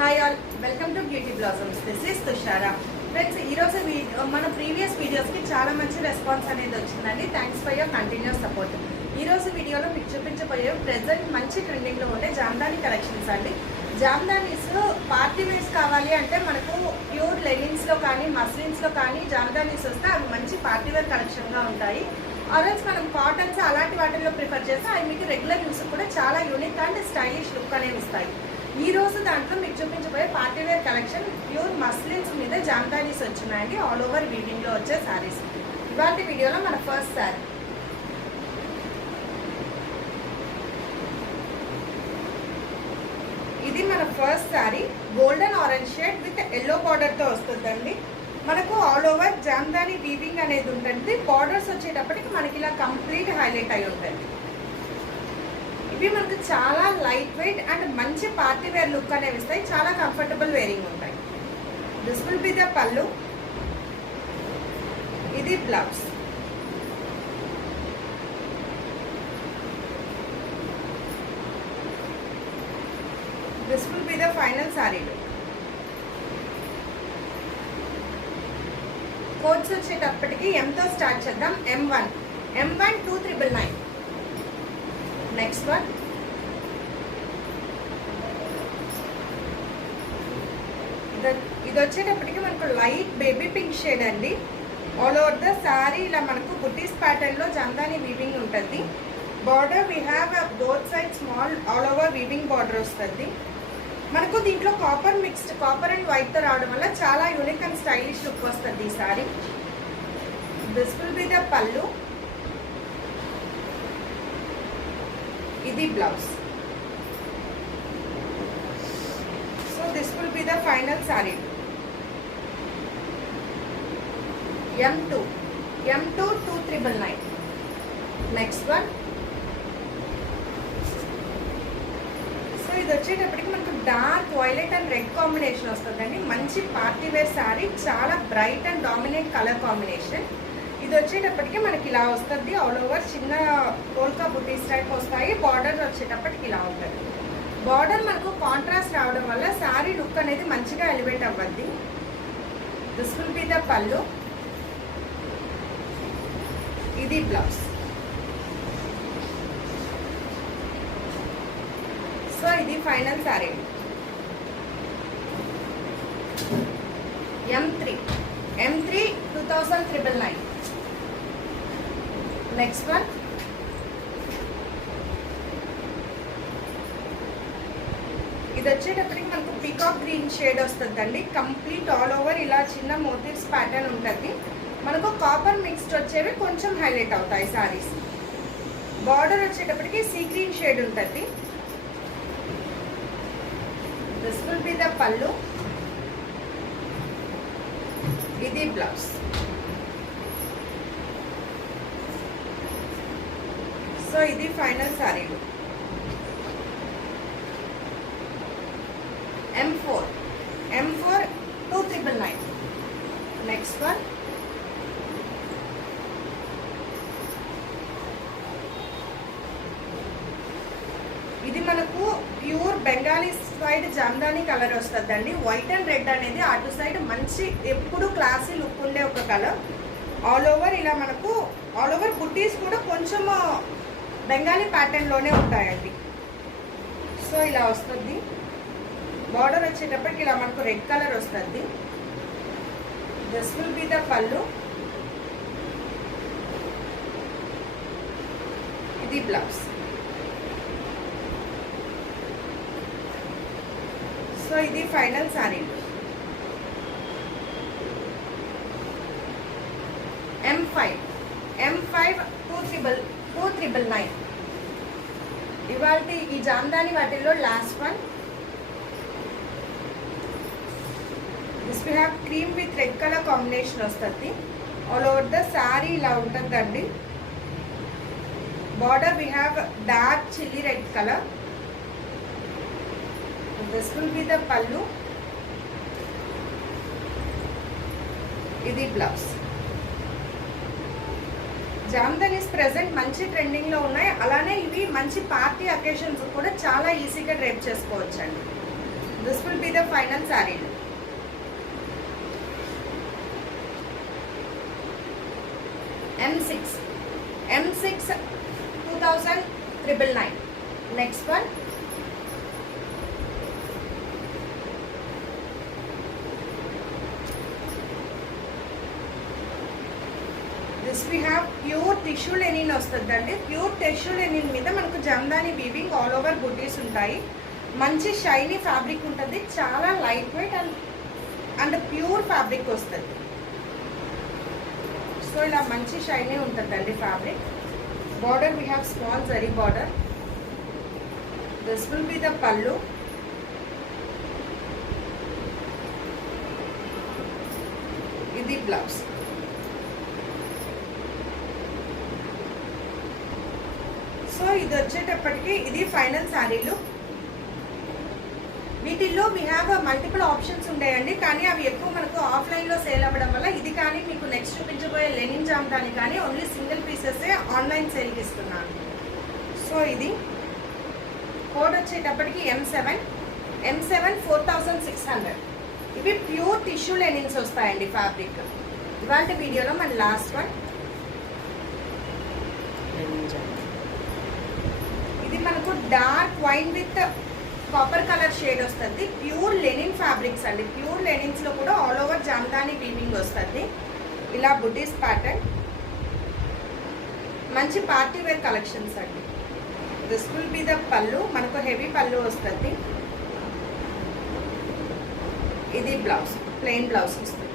Hi all, welcome to beauty blossoms. This is Tushara. ఫ్రెండ్స్, ఈరోజు మన ప్రీవియస్ వీడియోస్కి చాలా మంచి రెస్పాన్స్ అనేది వచ్చిందండి. Thanks for your continuous support. ఈరోజు వీడియోలో మీకు చూపించబోయే ప్రెజెంట్ మంచి ట్రెండింగ్లో ఉండే జామ్దాని కలెక్షన్స్ అండి. జామ్దానీస్లో పార్టీ వేర్స్ కావాలి అంటే మనకు ప్యూర్ లెనిన్స్లో కానీ మస్లిన్స్లో కానీ జామ్దానీస్ వస్తే అవి మంచి పార్టీ వేర్ కలెక్షన్గా ఉంటాయి. ఆర్ఎల్స్ మనం కాటన్స్ అలాంటి వాటిల్లో ప్రిఫర్ చేస్తే అవి మీకు రెగ్యులర్ యూస్ కూడా చాలా యూనిక్ అండ్ స్టైలిష్ లుక్ అనేవి ఇస్తాయి. ఈ రోజు దాంట్లో మీకు చూపించబోయే party wear collection pure muslins మీద జామ్దానీస్ వచ్చినాయండి. ఆల్ ఓవర్ వీవింగ్ లో వచ్చే శారీస్. ఇవాళ వీడియోలో మన ఫస్ట్ శారీ, ఇది మన ఫస్ట్ sari. Golden orange shade with yellow border తో వస్తుందండి. మనకు ఆల్ ఓవర్ జామ్దాని వీవింగ్ అనేది ఉంటుంది. బార్డర్స్ వచ్చేటప్పటికి మనకి ఇలా కంప్లీట్ హైలైట్ అయి ఉంటుంది. ఇవి మనకు చాలా లైట్ వెయిట్ అండ్ మంచి పార్టీ వేర్ లుక్ అనేవి ఇస్తాయి. చాలా కంఫర్టబుల్ వేరింగ్ ఉంటాయి. This will be the pallu. ఇది blouse. This will be the final sorry look. Codes వచ్చేటప్పటికి ఎంతో స్టార్ట్ చేద్దాం. M1 2399. నెక్స్ట్ వన్, ఇది వచ్చేటప్పటికి మనకు లైట్ బేబీ పింక్ షేడ్ అండి. ఆల్ ఓవర్ ద శారీ ఇలా మనకు బుటీస్ ప్యాటర్న్ లో జామ్దాని వీవింగ్ ఉంటుంది. Border we have both side small all over weaving border వస్తుంది. మనకు దీంట్లో copper mixed, copper and white తో రావడం వల్ల చాలా యూనిక్ అండ్ స్టైలిష్ లుక్ వస్తుంది ఈ sari. This will be the pallu. ఇది blouse. So this will be the final sorry. M2 2399. Next one. So ఇది వచ్చేటప్పటికి మనకు dark violet and red combination వస్తుందండి. మంచి పార్టీ వేర్ శారీ, చాలా bright and dominate colour combination. ఇది వచ్చేటప్పటికి మనకి ఇలా వస్తుంది. ఆల్ ఓవర్ చిన్న పోల్కా బుటీస్ టైప్ వస్తాయి. బార్డర్ వచ్చేటప్పటికి ఇలా ఉంటుంది. బార్డర్ మనకు కాంట్రాస్ట్ రావడం వల్ల శారీ లుక్ అనేది మంచిగా ఎలివేట్ అవ్వద్ది. This will be the pallu. ఇది బ్లౌజ్. సో ఇది final sari. M3 2399. Next one. ఇది వచ్చేటప్పటికి మనకు పీకాక్ గ్రీన్ షేడ్ వస్తుందండి. కంప్లీట్ ఆల్ ఓవర్ ఇలా చిన్న మోటివ్స్ ప్యాటర్న్ ఉంటుంది. మనకు కాపర్ మిక్స్డ్ వచ్చేవి కొంచెం హైలైట్ అవుతాయి సారీస్. బార్డర్ వచ్చేటప్పటికి సీ గ్రీన్ షేడ్ ఉంటుంది. This will be the pallu. ఇది బ్లౌజ్. సో ఇది final sorry look. M4 2399. Next one. ఇది మనకు ప్యూర్ బెంగాలీ సైడ్ జామ్దాని కలర్ వస్తుందండి. వైట్ అండ్ రెడ్ అనేది అటు సైడ్ మంచి ఎప్పుడు క్లాసీ లుక్ ఉండే ఒక కలర్. ఆల్ ఓవర్ ఇలా మనకు ఆల్ ఓవర్ బుట్టీస్ కూడా కొంచెం బెంగాలీ ప్యాటర్న్ లోనే ఉంటాయండి. సో ఇలా వస్తుంది. బార్డర్ వచ్చేటప్పటికి ఇలా మనకు రెడ్ కలర్ వస్తుంది. This will be the pallu. ఇది బ్లౌజ్. సో ఇది ఫైనల్ సారీ. M5 2399. ఇవాళ ఈ జామ్దాని వాటిల్లో last one. This we have cream with red colour combination వస్తుంది. ఆల్ ఓవర్ ద శారీ ఇలా ఉంటుందండి. Border we have dark chilli red colour. This will be the pallu. ఇది blouse. Jamdanis present మంచి ట్రెండింగ్ లో ఉన్నాయి. అలానే ఇవి మంచి పార్టీ అకేషన్స్ కూడా చాలా ఈజీగా డ్రైప్ చేసుకోవచ్చండి. This will be the final sari. M6 2000 next one. This we have pure tissue linen వస్తుందండి. ప్యూర్ టిష్యూ లెనిన్ మీద మనకు జందాని వీవింగ్ ఆల్ ఓవర్ బుటీస్ ఉంటాయి. మంచి షైనీ ఫ్యాబ్రిక్ ఉంటుంది, చాలా light weight and pure fabric వస్తుంది. సో ఇలా మంచి షైనీ ఉంటుందండి fabric. Border we have small zari border. This will be the పల్లు. ఇది బ్లౌజ్. సో ఇది వచ్చేటప్పటికి ఇది ఫైనల్ శారీలు. వీటిల్లో వీ హ్యావ్ మల్టిపుల్ ఆప్షన్స్ ఉండేయండి, కానీ అవి ఎక్కువ మనకు ఆఫ్లైన్లో సేల్ అవ్వడం వల్ల ఇది కానీ మీకు నెక్స్ట్ చూపించబోయే లెనిన్ జామ్దాని కానీ ఓన్లీ సింగిల్ పీసెస్ ఆన్లైన్ సేల్కి ఇస్తున్నాను. సో ఇది కోడ్ వచ్చేటప్పటికి M7 4600. ఇవి ప్యూర్ టిష్యూ లెనిన్స్ వస్తాయండి ఫ్యాబ్రిక్. ఇవాళ వీడియోలో మన లాస్ట్ వన్. ఇది మనకు dark wine with copper colour shade వస్తుంది. ప్యూర్ లెనిన్ ఫ్యాబ్రిక్స్ అండి. ప్యూర్ లెనిన్స్ లో కూడా ఆల్ ఓవర్ జామ్దాని వీవింగ్ వస్తుంది. ఇలా బుటీస్ ప్యాటర్న్, మంచి పార్టీ వేర్ కలెక్షన్స్ అండి. దిస్ విల్ బి ద పల్లు. మనకు హెవీ పల్లు వస్తుంది. ఇది బ్లౌజ్, ప్లెయిన్ బ్లౌజ్ వస్తుంది.